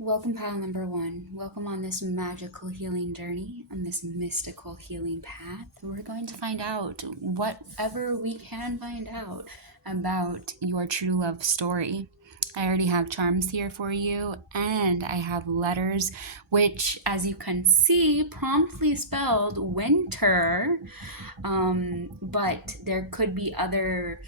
Welcome, pile number one. Welcome on this magical healing journey, on this mystical healing path. We're going to find out whatever we can find out about your true love story. I already have charms here for you, and I have letters, which, as you can see, promptly spelled winter. But there could be other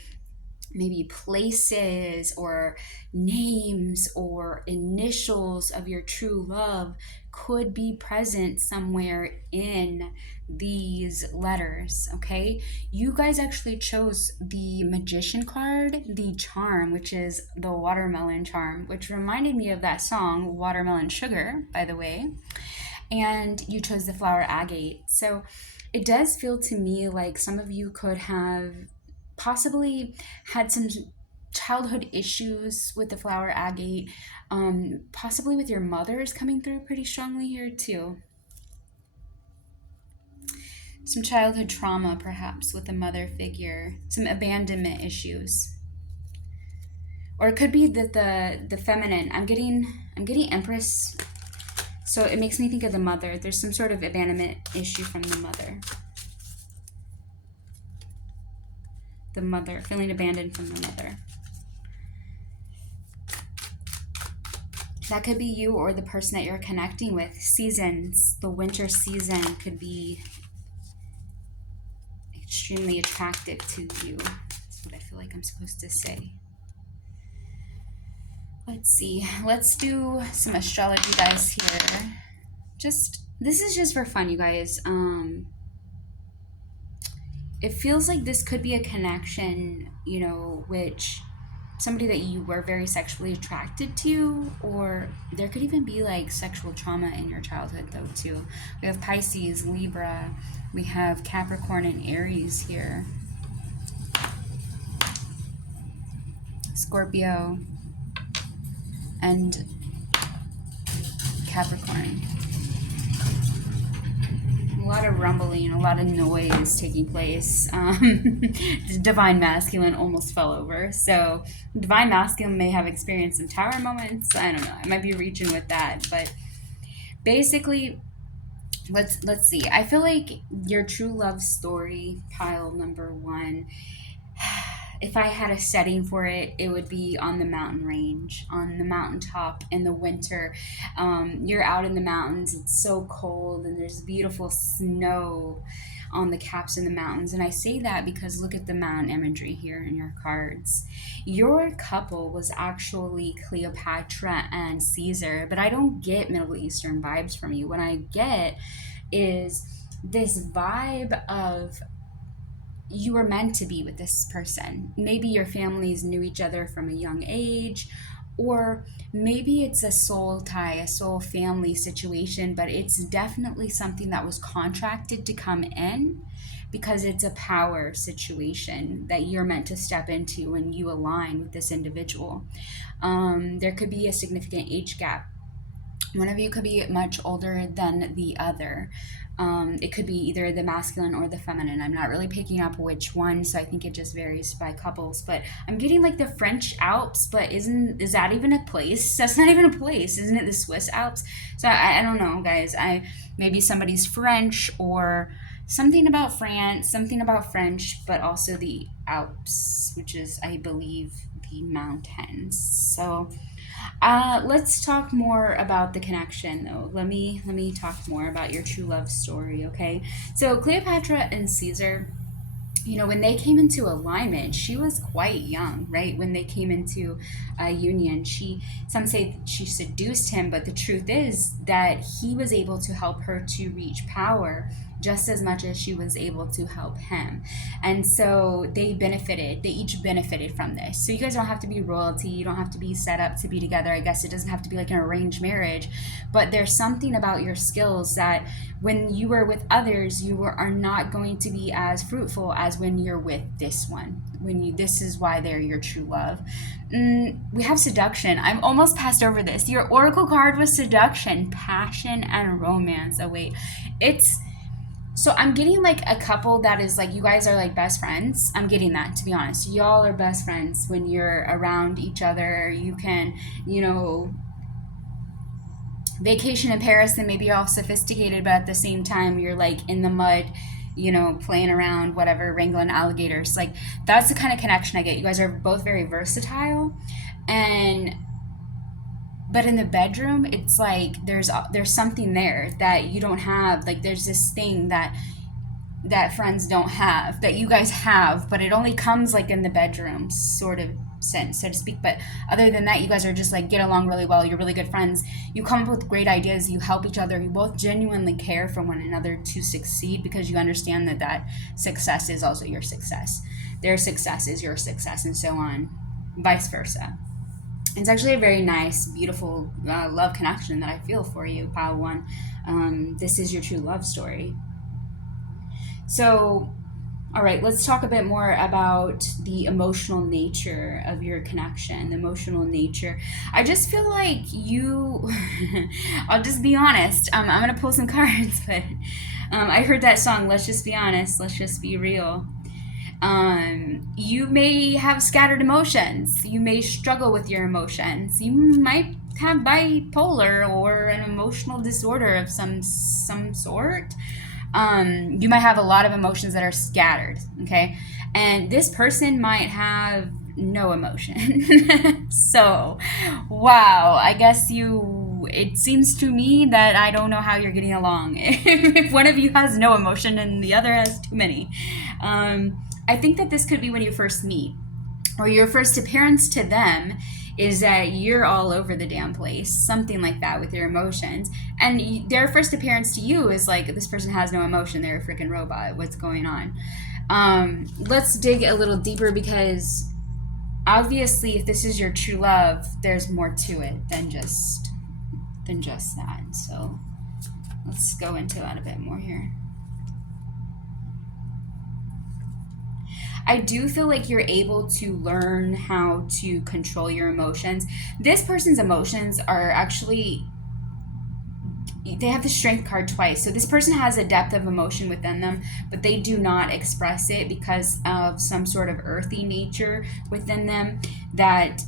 maybe places or names or initials of your true love could be present somewhere in these letters. Okay, you guys actually chose the magician card, the charm, which is the watermelon charm, which reminded me of that song Watermelon Sugar, by the way. And you chose the flower agate. So it does feel to me like some of you could have possibly had some childhood issues with the flower agate. Possibly with your mother is coming through pretty strongly here too. Some childhood trauma, perhaps, with a mother figure. Some abandonment issues, or it could be that the feminine. I'm getting Empress, so it makes me think of the mother. There's some sort of abandonment issue from the mother. The mother feeling abandoned from the mother. That could be you or the person that you're connecting with. Seasons, the winter season could be extremely attractive to you. That's what I feel like I'm supposed to say. Let's see. Let's do some astrology, guys, here. This is just for fun, you guys. It feels like this could be a connection, which somebody that you were very sexually attracted to, or there could even be like sexual trauma in your childhood though too. We have Pisces, Libra, we have Capricorn and Aries here, Scorpio and Capricorn. A lot of rumbling, a lot of noise taking place. The divine masculine almost fell over. So divine masculine may have experienced some tower moments. I don't know. I might be reaching with that, but basically, let's see. I feel like your true love story, pile number one, if I had a setting for it, it would be on the mountain range, on the mountaintop in the winter. You're out in the mountains, it's so cold, and there's beautiful snow on the caps in the mountains. And I say that because look at the mountain imagery here in your cards. Your couple was actually Cleopatra and Caesar, but I don't get Middle Eastern vibes from you. What I get is this vibe of you were meant to be with this person. Maybe your families knew each other from a young age, or maybe it's a soul tie, a soul family situation, but it's definitely something that was contracted to come in because it's a power situation that you're meant to step into when you align with this individual. There could be a significant age gap. One of you could be much older than the other. It could be either the masculine or the feminine. I'm not really picking up which one, so I think it just varies by couples. But I'm getting like the French Alps, but is that even a place? That's not even a place, isn't it? The Swiss Alps. So I don't know, guys. Maybe somebody's French or something about France, something about French, but also the Alps, which is, I believe, the mountains. So let's talk more about the connection, though. Let me talk more about your true love story, okay? So Cleopatra and Caesar, when they came into alignment, she was quite young, right? When they came into a union, some say she seduced him, but the truth is that he was able to help her to reach power just as much as she was able to help him. And so they each benefited from this. So you guys don't have to be royalty, you don't have to be set up to be together. I guess it doesn't have to be like an arranged marriage, but there's something about your skills that when you are with others, are not going to be as fruitful as when you're with this one. This is why they're your true love. We have seduction. I'm almost passed over this. Your oracle card was seduction, passion, and romance. Oh wait, it's so I'm getting like a couple that is like you guys are like best friends. I'm getting that, to be honest. Y'all are best friends when you're around each other. You can, vacation in Paris, then maybe you're all sophisticated, but at the same time, you're like in the mud, playing around, whatever, wrangling alligators. Like, that's the kind of connection I get. You guys are both very versatile. And, but in the bedroom, it's like there's something there that you don't have. Like, there's this thing that friends don't have that you guys have, but it only comes like in the bedroom sort of sense, so to speak. But other than that, you guys are just like get along really well. You're really good friends. You come up with great ideas. You help each other. You both genuinely care for one another to succeed, because you understand that success is also your success. Their success is your success, and so on, vice versa. It's actually a very nice, beautiful love connection that I feel for you, pile one. This is your true love story. So, all right, let's talk a bit more about the emotional nature of your connection, the emotional nature. I just feel like you, I'll just be honest. I'm going to pull some cards, but I heard that song, Let's Just Be Honest, Let's Just Be Real. You may have scattered emotions. You may struggle with your emotions. You might have bipolar or an emotional disorder of some sort. You might have a lot of emotions that are scattered, okay? And this person might have no emotion. So, wow, I guess it seems to me that I don't know how you're getting along. If one of you has no emotion and the other has too many. I think that this could be when you first meet, or your first appearance to them is that you're all over the damn place, something like that with your emotions. And their first appearance to you is like, this person has no emotion, they're a freaking robot, what's going on? Let's dig a little deeper, because obviously if this is your true love, there's more to it than just that. So let's go into that a bit more here. I do feel like you're able to learn how to control your emotions. This person's emotions are actually, they have the strength card twice. So this person has a depth of emotion within them, but they do not express it because of some sort of earthy nature within them that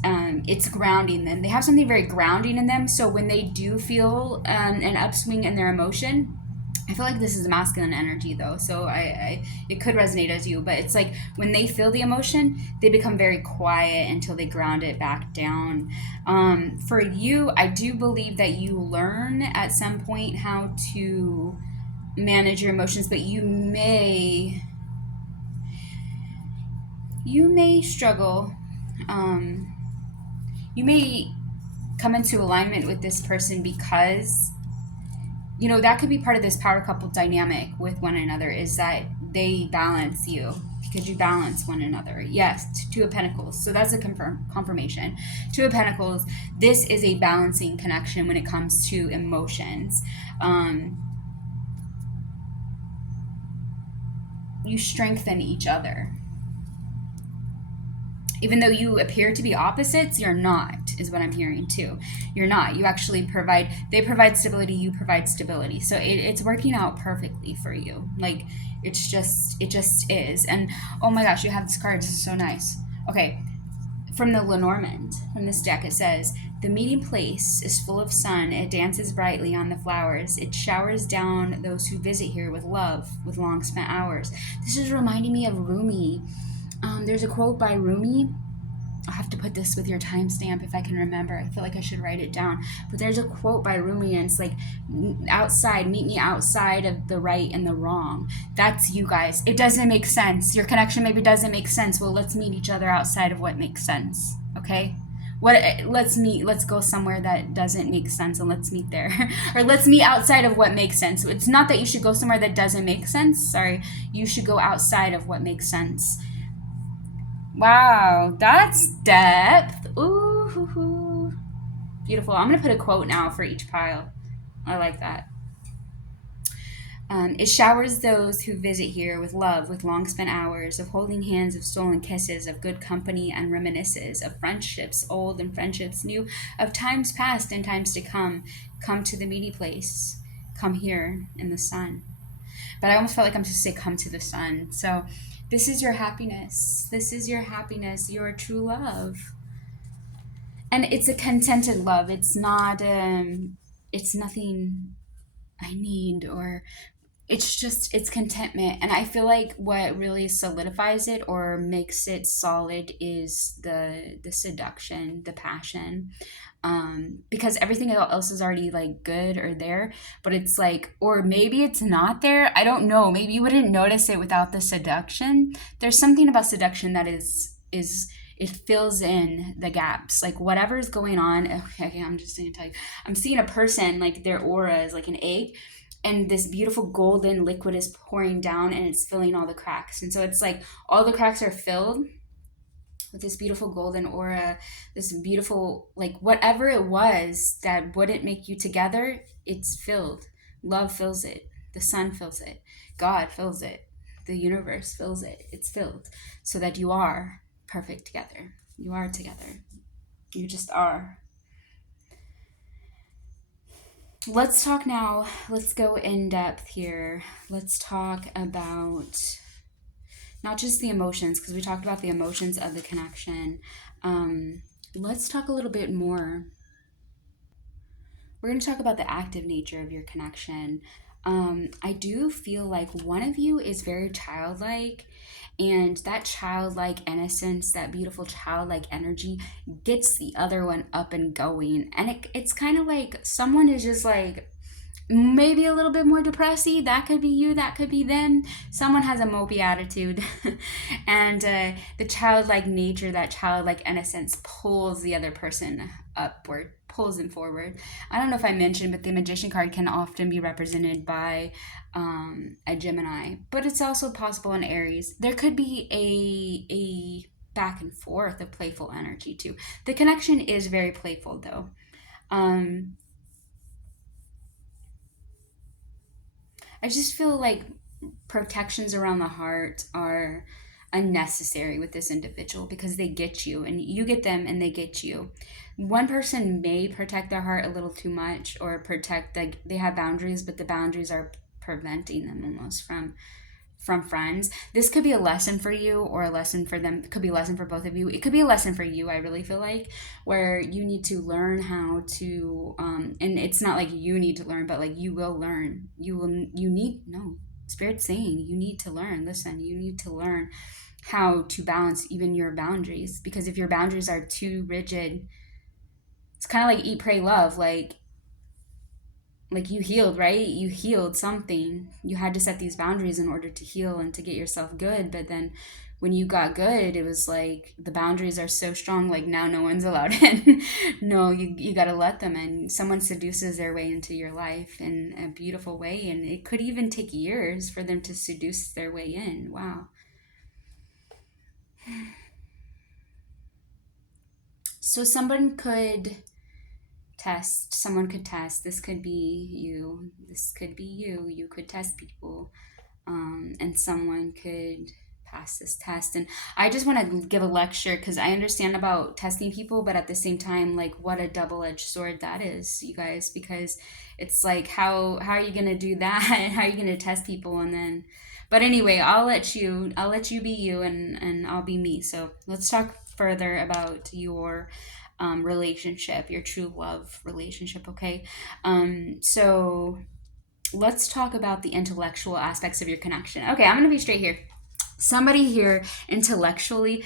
it's grounding them. They have something very grounding in them. So when they do feel an upswing in their emotion, I feel like this is masculine energy though, so I it could resonate as you, but it's like when they feel the emotion, they become very quiet until they ground it back down. For you, I do believe that you learn at some point how to manage your emotions, but you may struggle. Um, you may come into alignment with this person because that could be part of this power couple dynamic with one another, is that they balance you because you balance one another. Yes, two of pentacles, so that's a confirmation. Two of pentacles, this is a balancing connection when it comes to emotions. You strengthen each other. Even though you appear to be opposites, you're not, is what I'm hearing too. You're not. You actually they provide stability, you provide stability. So it's working out perfectly for you. Like, it just is. And oh my gosh, you have this card. This is so nice. Okay, from the Lenormand, from this deck, it says, the meeting place is full of sun. It dances brightly on the flowers. It showers down those who visit here with love, with long spent hours. This is reminding me of Rumi. There's a quote by Rumi. I'll have to put this with your timestamp if I can remember. I feel like I should write it down. But there's a quote by Rumi, and it's like, meet me outside of the right and the wrong. That's you guys. It doesn't make sense. Your connection maybe doesn't make sense. Well, let's meet each other outside of what makes sense. Okay? Let's go somewhere that doesn't make sense, and let's meet there. Or let's meet outside of what makes sense. It's not that you should go somewhere that doesn't make sense. Sorry. You should go outside of what makes sense. Wow, that's depth. Ooh, beautiful. I'm going to put a quote now for each pile. I like that. It showers those who visit here with love, with long spent hours, of holding hands, of stolen kisses, of good company and reminiscences, of friendships old and friendships new, of times past and times to come. Come to the meeting place. Come here in the sun. But I almost felt like I'm supposed to say come to the sun. So this is your happiness. This is your happiness, your true love. And it's a contented love. It's not it's nothing I need, or it's contentment. And I feel like what really solidifies it or makes it solid is the seduction, the passion. Because everything else is already like good or there, but it's like, or maybe it's not there, I don't know, maybe you wouldn't notice it without the seduction. There's something about seduction that is it fills in the gaps, like whatever's going on. Okay, I'm just gonna tell you, I'm seeing a person, like their aura is like an egg, and this beautiful golden liquid is pouring down and it's filling all the cracks. And so it's like all the cracks are filled with this beautiful golden aura, this beautiful, like whatever it was that wouldn't make you together, it's filled. Love fills it. The sun fills it. God fills it. The universe fills it. It's filled so that you are perfect together. You are together. You just are. Let's talk now. Let's go in depth here. Let's talk about not just the emotions, because we talked about the emotions of the connection. Let's talk a little bit more. We're going to talk about the active nature of your connection. I do feel like one of you is very childlike, and that childlike innocence, that beautiful childlike energy gets the other one up and going. And it's kind of like someone is just like maybe a little bit more depressy. That could be you, that could be them. Someone has a mopey attitude. And the childlike nature, that childlike innocence pulls the other person upward, pulls them forward. I don't know if I mentioned, but the magician card can often be represented by a Gemini, but it's also possible in Aries. There could be a back and forth of playful energy too. The connection is very playful though. um I just feel like protections around the heart are unnecessary with this individual because they get you and you get them and they get you. One person may protect their heart a little too much, or protect, like they have boundaries, but the boundaries are preventing them almost from friends. This could be a lesson for you or a lesson for them. It could be a lesson for both of you. It could be a lesson for you, I really feel like, where you need to learn how to, and it's not like you need to learn, but like you will learn. You need, no, Spirit's saying you need to learn. Listen, you need to learn how to balance even your boundaries, because if your boundaries are too rigid, it's kind of like eat, pray, love. Like you healed, right? You healed something. You had to set these boundaries in order to heal and to get yourself good. But then when you got good, it was like the boundaries are so strong, like now no one's allowed in. No, you got to let them in. Someone seduces their way into your life in a beautiful way. And it could even take years for them to seduce their way in. Wow. So someone could test. This could be you. This could be you. You could test people, and someone could pass this test. And I just want to give a lecture because I understand about testing people, but at the same time, like what a double-edged sword that is, you guys. Because it's like how are you gonna do that? How are you gonna test people and then? But anyway, I'll let you be you, and I'll be me. So let's talk further about your relationship, your true love relationship. Okay, so let's talk about the intellectual aspects of your connection. Okay, I'm gonna be straight here. Somebody here intellectually,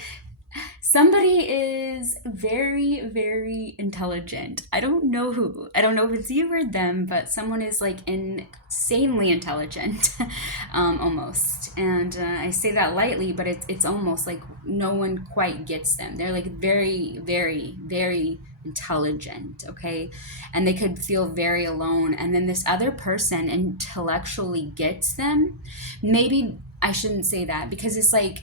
somebody is very, very intelligent. I don't know who. I don't know if it's you or them, but someone is like insanely intelligent, almost. And I say that lightly, but it's almost like no one quite gets them. They're like very, very, very intelligent, okay? And they could feel very alone. And then this other person intellectually gets them. Maybe I shouldn't say that, because it's like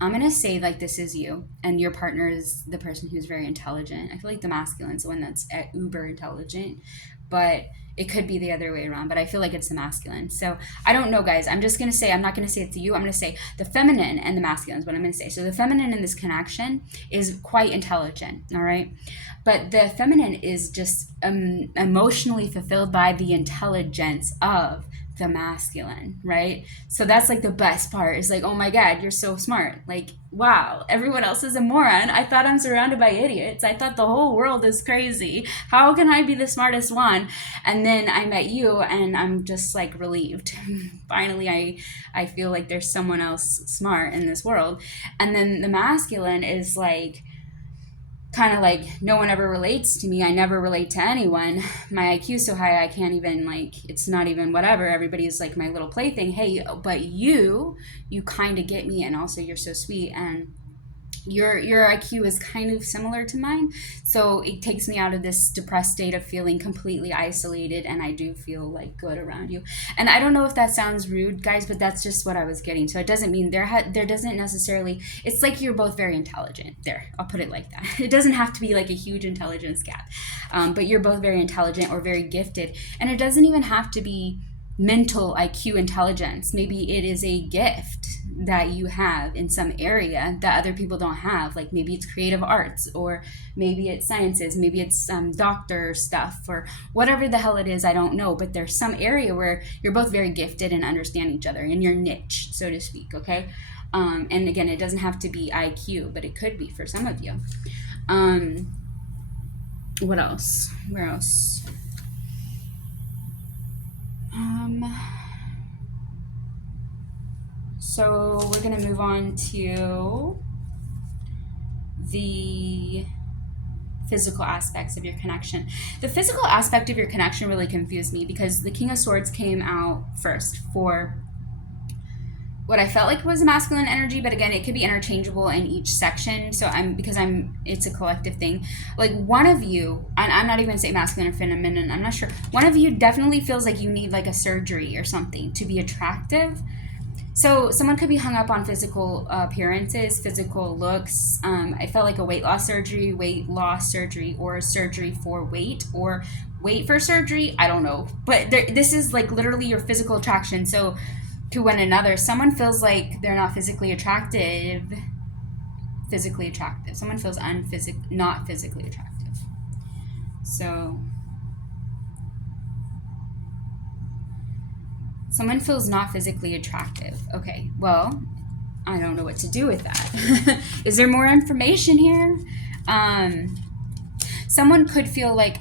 I'm gonna say like this is you, and your partner is the person who's very intelligent. I feel like the masculine's the one that's uber intelligent, but it could be the other way around. But I feel like it's the masculine. So I don't know, guys. I'm just gonna say, I'm not gonna say it's you. I'm gonna say the feminine and the masculine is what I'm gonna say. So the feminine in this connection is quite intelligent, all right. But the feminine is just emotionally fulfilled by the intelligence of the masculine, right? So that's like the best part. It's like, oh my God, you're so smart. Like, wow, everyone else is a moron. I thought I'm surrounded by idiots. I thought the whole world is crazy. How can I be the smartest one? And then I met you and I'm just like relieved. Finally, I feel like there's someone else smart in this world. And then the masculine is like, kind of like no one ever relates to me. I never relate to anyone. My IQ is so high I can't even like it's not even whatever. Everybody's like my little plaything. Hey, but you kind of get me, and also you're so sweet, and your IQ is kind of similar to mine. So it takes me out of this depressed state of feeling completely isolated, and I do feel like good around you. And I don't know if that sounds rude, guys, but that's just what I was getting. So it doesn't mean there doesn't necessarily, it's like you're both very intelligent. There, I'll put it like that. It doesn't have to be like a huge intelligence gap. But you're both very intelligent or very gifted. And it doesn't even have to be mental IQ intelligence. Maybe it is a gift that you have in some area that other people don't have. Like maybe it's creative arts, or maybe it's sciences, maybe it's doctor stuff, or whatever the hell it is, I don't know. But there's some area where you're both very gifted and understand each other in your niche, so to speak, okay? And again, it doesn't have to be IQ, but it could be for some of you. What else? Where else? So we're going to move on to the physical aspects of your connection. The physical aspect of your connection really confused me because the King of Swords came out first for what I felt like was a masculine energy, but again, it could be interchangeable in each section. So it's a collective thing. Like one of you, and I'm not even gonna say masculine or feminine, I'm not sure. One of you definitely feels like you need like a surgery or something to be attractive. So someone could be hung up on physical appearances, physical looks. I felt like a weight loss surgery, or a surgery for weight, or weight for surgery. I don't know. But this is like literally your physical attraction. So to one another, someone feels like they're not physically attractive. Someone feels not physically attractive. So someone feels not physically attractive. Okay, well, I don't know what to do with that. Is there more information here? Someone could feel like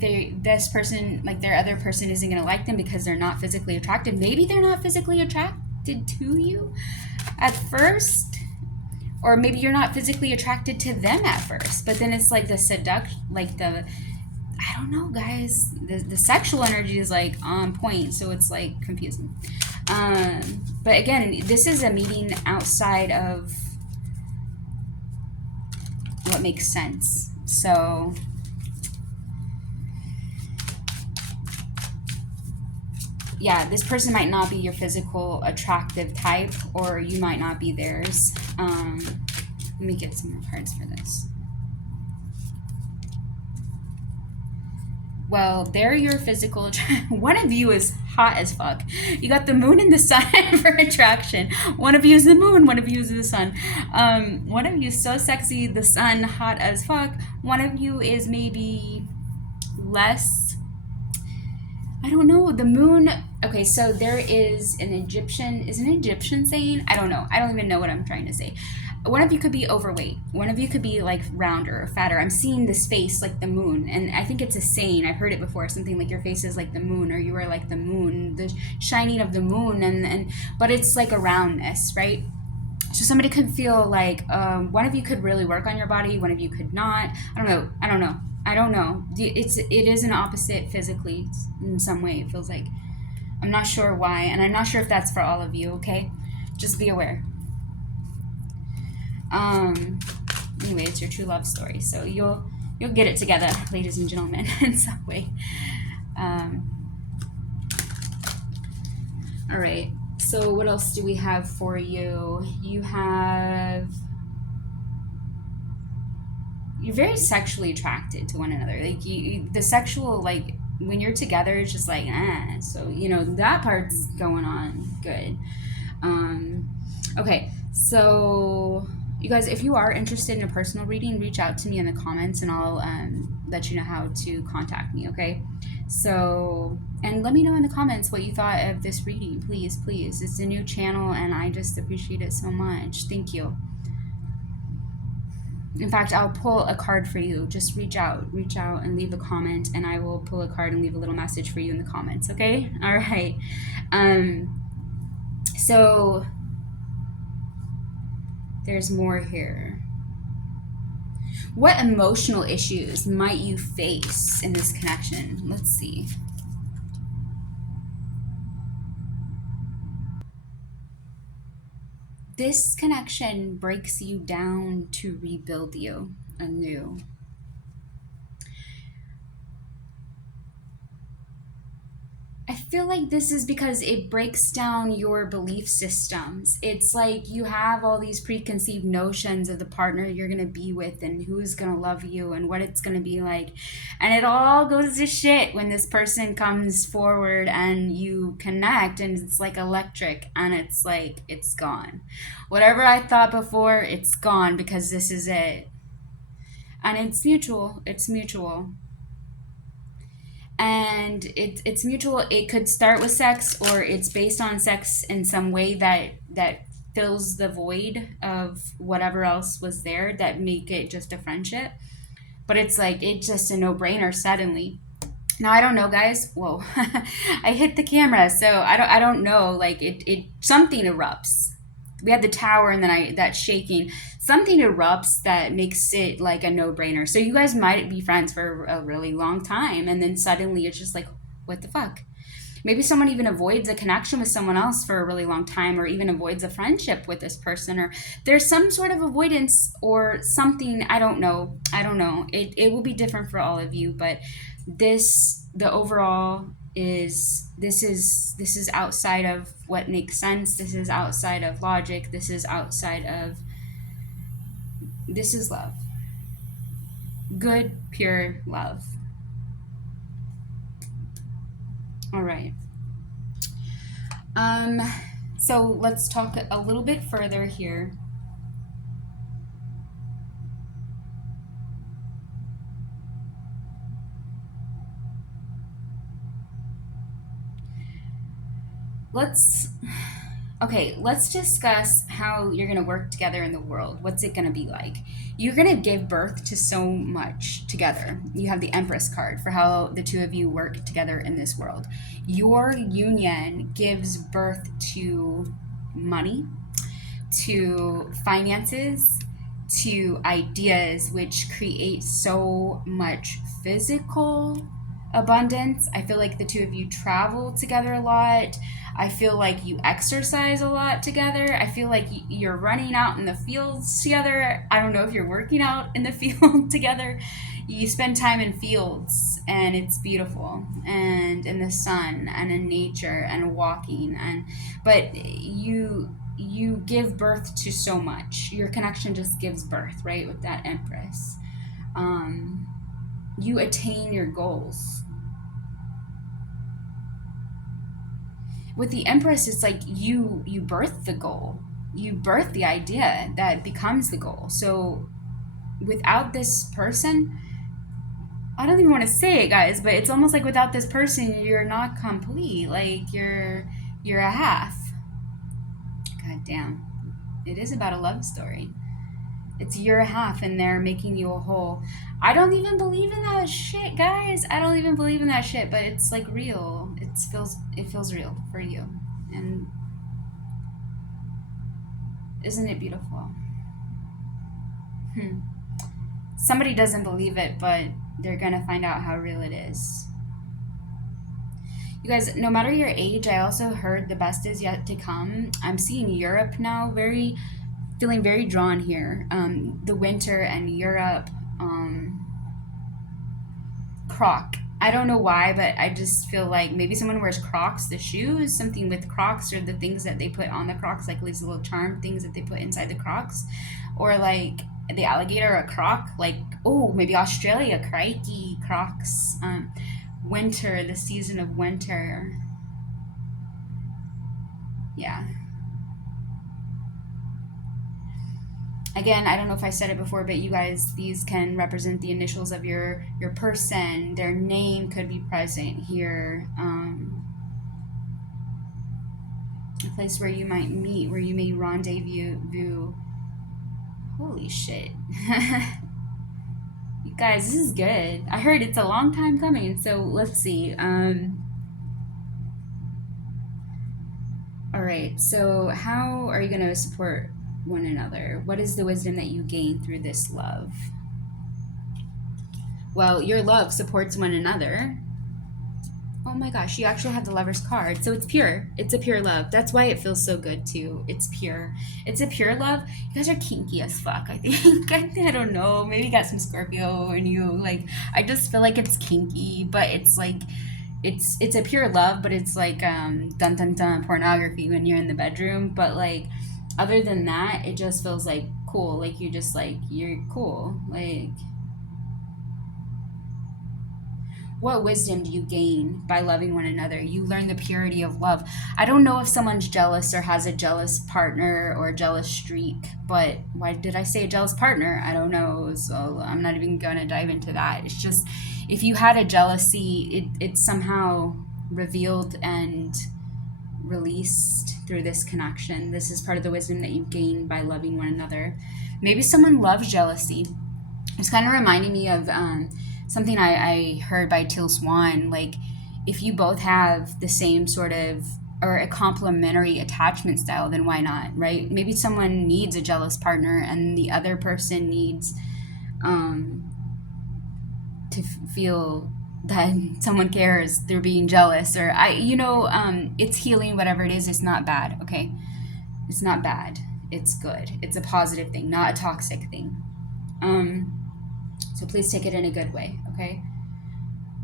their other person isn't going to like them because they're not physically attractive. Maybe they're not physically attracted to you at first, or maybe you're not physically attracted to them at first, but then it's like the seduction, I don't know, guys. The sexual energy is like on point, so it's like confusing. But again, this is a meeting outside of what makes sense. So yeah, this person might not be your physical attractive type, or you might not be theirs. Let me get some more cards for this. Well, they're your physical one of you is hot as fuck. You got the moon and the sun for attraction. One of you is the moon, one of you is the sun. One of you is so sexy, the sun, hot as fuck. One of you is maybe less, I don't know, the moon. Okay, so there is an Egyptian saying? I don't know. I don't even know what I'm trying to say. One of you could be overweight. One of you could be like rounder or fatter. I'm seeing this face like the moon, and I think it's a saying. I've heard it before. Something like your face is like the moon, or you are like the moon, the shining of the moon, and but it's like a roundness, right? So somebody could feel like one of you could really work on your body, one of you could not. I don't know. It is an opposite physically in some way. It feels like. I'm not sure why, and I'm not sure if that's for all of you. Okay, just be aware. Anyway, it's your true love story, so you'll get it together, ladies and gentlemen, in some way. All right, so what else do we have for you? You're very sexually attracted to one another. Like the sexual, like when you're together, it's just like so that part's going on good. Okay, so You guys, if you are interested in a personal reading, reach out to me in the comments and I'll let you know how to contact me, okay? So, and let me know in the comments what you thought of this reading, please, please. It's a new channel and I just appreciate it so much. Thank you. In fact, I'll pull a card for you. Just reach out and leave a comment, and I will pull a card and leave a little message for you in the comments, okay? All right. Um, so, there's more here. What emotional issues might you face in this connection? Let's see. This connection breaks you down to rebuild you anew. I feel like this is because it breaks down your belief systems. It's like you have all these preconceived notions of the partner you're going to be with and who's going to love you and what it's going to be like. And it all goes to shit when this person comes forward and you connect and it's like electric and it's like it's gone. Whatever I thought before, it's gone because this is it. And it's mutual. It's mutual. And it's mutual. It could start with sex or it's based on sex in some way that fills the void of whatever else was there that make it just a friendship, but it's like it's just a no-brainer suddenly. Now I don't know, guys. Whoa, I hit the camera, so I don't know. Like it something erupts. We had the tower, and then I that shaking. Something erupts that makes it like a no brainer. So you guys might be friends for a really long time, and then suddenly it's just like, what the fuck? Maybe someone even avoids a connection with someone else for a really long time, or even avoids a friendship with this person, or there's some sort of avoidance or something. I don't know. It will be different for all of you, but the overall is this is outside of what makes sense. This is outside of logic. This is love. Good, pure love. All right. Um, so let's talk a little bit further here. Let's let's discuss how you're going to work together in the world. What's it going to be like? You're going to give birth to so much together. You have the Empress card for how the two of you work together in this world. Your union gives birth to money, to finances, to ideas, which create so much physical abundance. I feel like the two of you travel together a lot. I feel like you exercise a lot together. I feel like you're running out in the fields together. I don't know if you're working out in the field together. You spend time in fields and it's beautiful, and in the sun and in nature and walking, and but you give birth to so much. Your connection just gives birth, right? With that Empress. Um, you attain your goals. With the Empress, it's like you birth the goal. You birth the idea that becomes the goal. So without this person, I don't even want to say it, guys, but it's almost like without this person, you're not complete. Like you're a half. God damn. It is about a love story. It's your half and they're making you a whole. I don't even believe in that shit, guys. I don't even believe in that shit, but it's like real. It feels real for you. And isn't it beautiful? Hmm. Somebody doesn't believe it, but they're gonna find out how real it is. You guys, no matter your age, I also heard the best is yet to come. I'm seeing Europe now, feeling very drawn here. The winter and Europe, Croc. I don't know why, but I just feel like maybe someone wears Crocs, the shoes, something with Crocs, or the things that they put on the Crocs, like these little charm things that they put inside the Crocs, or like the alligator, a Croc, like oh maybe Australia, crikey, Crocs. Winter, the season of winter. Yeah. Again, I don't know if I said it before, but you guys, these can represent the initials of your person. Their name could be present here. A place where you might meet, where you may rendezvous. Holy shit. You guys, this is good. I heard it's a long time coming, so let's see. All right, so how are you going to support one another? What is the wisdom that you gain through this love? Well, your love supports one another. Oh my gosh, you actually have the lover's card. So it's pure. It's a pure love. That's why it feels so good too. It's pure. It's a pure love. You guys are kinky as fuck, I think. I don't know. Maybe you got some Scorpio in you. Like, I just feel like it's kinky, but it's like it's a pure love, but it's like dun dun dun pornography when you're in the bedroom. But like other than that, it just feels like cool. Like you just like you're cool. Like what wisdom do you gain by loving one another? You learn the purity of love. I don't know if someone's jealous or has a jealous partner or a jealous streak, but why did I say a jealous partner? I don't know. So I'm not even going to dive into that. It's just if you had a jealousy, it's somehow revealed and released through this connection. This is part of the wisdom that you gain by loving one another. Maybe someone loves jealousy. It's kind of reminding me of something I heard by Teal Swan. Like, if you both have the same sort of or a complementary attachment style, then why not, right? Maybe someone needs a jealous partner and the other person needs um, to feel that someone cares through being jealous or it's healing. Whatever it is, it's not bad. Okay, it's not bad, it's good, it's a positive thing, not a toxic thing. um so please take it in a good way, okay?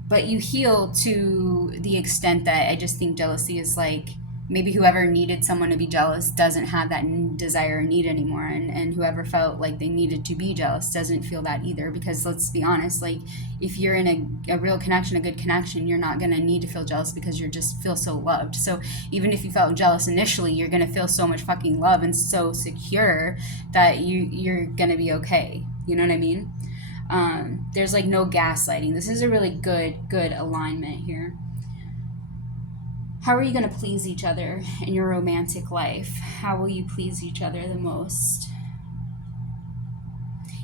But you heal to the extent that I just think jealousy is like maybe whoever needed someone to be jealous doesn't have that desire or need anymore, and whoever felt like they needed to be jealous doesn't feel that either, because let's be honest, like if you're in a real connection, a good connection, you're not going to need to feel jealous because you're just feel so loved. So even if you felt jealous initially, you're going to feel so much fucking love and so secure that you're going to be okay, you know what I mean? There's like no gaslighting. This is a really good alignment here. How are you going to please each other in your romantic life? How will you please each other the most?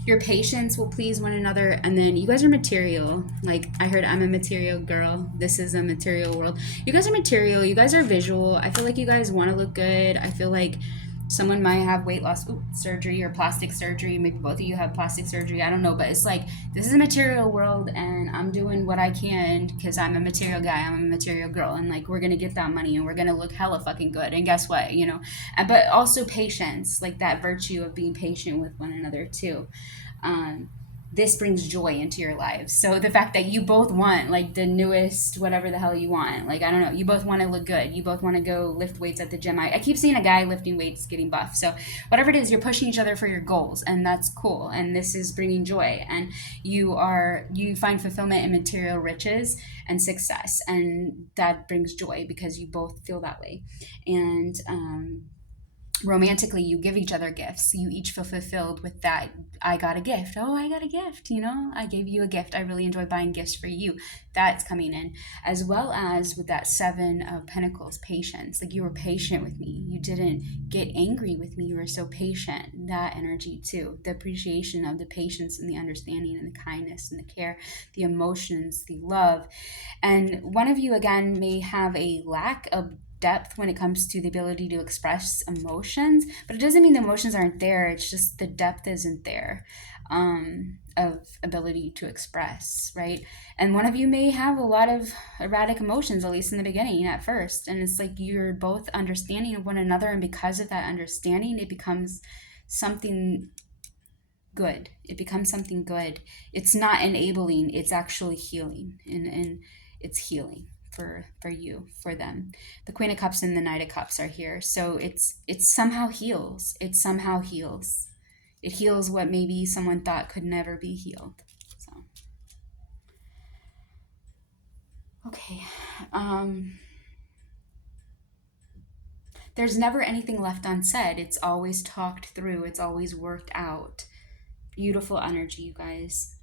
Your patience will please one another, and then you guys are material. Like I heard, I'm a material girl. This is a material world. You guys are material. You guys are visual. I feel like you guys want to look good. I feel like someone might have weight loss surgery or plastic surgery. Maybe both of you have plastic surgery. I don't know, but it's like this is a material world, and I'm doing what I can because I'm a material guy. I'm a material girl, and like we're gonna get that money, and we're gonna look hella fucking good. And guess what? But also patience, like that virtue of being patient with one another too. um, this brings joy into your lives. So the fact that you both want like the newest whatever the hell you want, like I don't know, you both want to look good. You both want to go lift weights at the gym. I keep seeing a guy lifting weights, getting buff. So whatever it is, you're pushing each other for your goals, and that's cool. And this is bringing joy, and you find fulfillment in material riches and success, and that brings joy because you both feel that way. And romantically, you give each other gifts. You each feel fulfilled with that. I got a gift. Oh, I got a gift. I gave you a gift. I really enjoy buying gifts for you. That's coming in, as well as with that Seven of Pentacles, patience. Like you were patient with me. You didn't get angry with me. You were so patient. That energy too. The appreciation of the patience and the understanding and the kindness and the care, the emotions, the love. And one of you again may have a lack of depth when it comes to the ability to express emotions, but it doesn't mean the emotions aren't there. It's just the depth isn't there, of ability to express, right? And one of you may have a lot of erratic emotions, at least in the beginning, at first. And it's like you're both understanding of one another, and because of that understanding, it becomes something good. It becomes something good. It's not enabling, it's actually healing. And it's healing for you, for them. The Queen of Cups and the Knight of Cups are here. So it somehow heals. It somehow heals. It heals what maybe someone thought could never be healed. So okay. Um there's never anything left unsaid. It's always talked through, it's always worked out. Beautiful energy, you guys.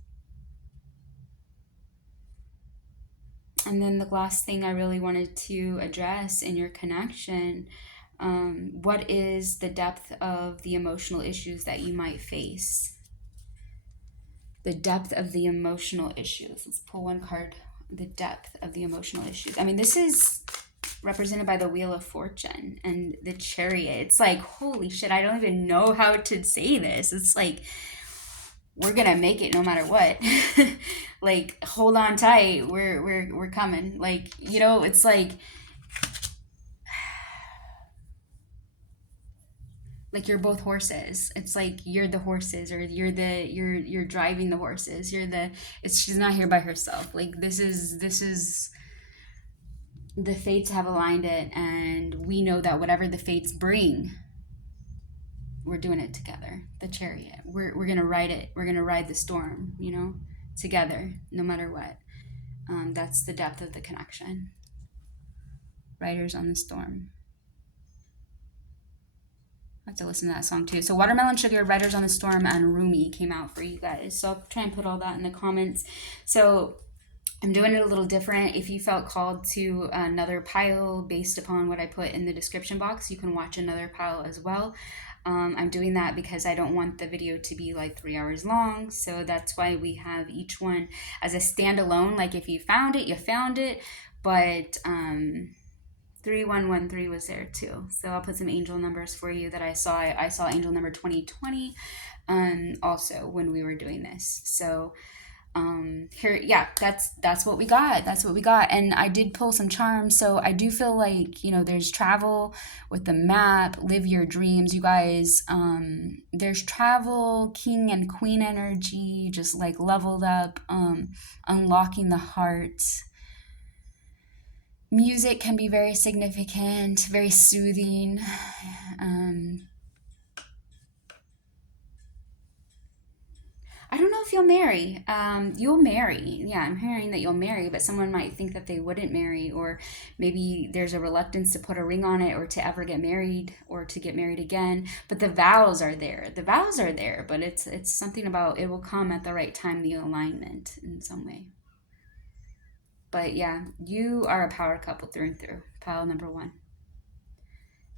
And then the last thing I really wanted to address in your connection, what is the depth of the emotional issues that you might face? The depth of the emotional issues. Let's pull one card. The depth of the emotional issues. I mean, this is represented by the Wheel of Fortune and the Chariot. It's like, holy shit, I don't even know how to say this. It's like, we're gonna make it no matter what. Like, hold on tight. We're coming. Like, you know, it's like you're both horses. It's like you're the horses, or you're driving the horses. You're the it's She's not here by herself. Like, this is the fates have aligned it, and we know that whatever the fates bring, we're doing it together. The Chariot. We're gonna ride it. We're gonna ride the storm, you know, together, no matter what. That's the depth of the connection. Riders on the Storm. I have to listen to that song too. So Watermelon Sugar, Riders on the Storm, and Rumi came out for you guys. So I'll try and put all that in the comments. So I'm doing it a little different. If you felt called to another pile based upon what I put in the description box, you can watch another pile as well. I'm doing that because I don't want the video to be like 3 hours long. So that's why we have each one as a standalone. Like, if you found it, you found it. But 3113 was there too. So I'll put some angel numbers for you that I saw. I saw angel number 2020 also when we were doing this. So here, yeah, that's what we got. That's what we got. And I did pull some charms. So I do feel like, you know, there's travel with the map. Live your dreams, you guys. There's travel, king and queen energy, just like leveled up, unlocking the heart. Music can be very significant, very soothing. I don't know if you'll marry. You'll marry. Yeah, I'm hearing that you'll marry, but someone might think that they wouldn't marry, or maybe there's a reluctance to put a ring on it, or to ever get married, or to get married again. But the vows are there. The vows are there, but it's something about it will come at the right time, the alignment in some way. But yeah, you are a power couple through and through. Pile number one.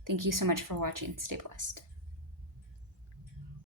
Thank you so much for watching. Stay blessed.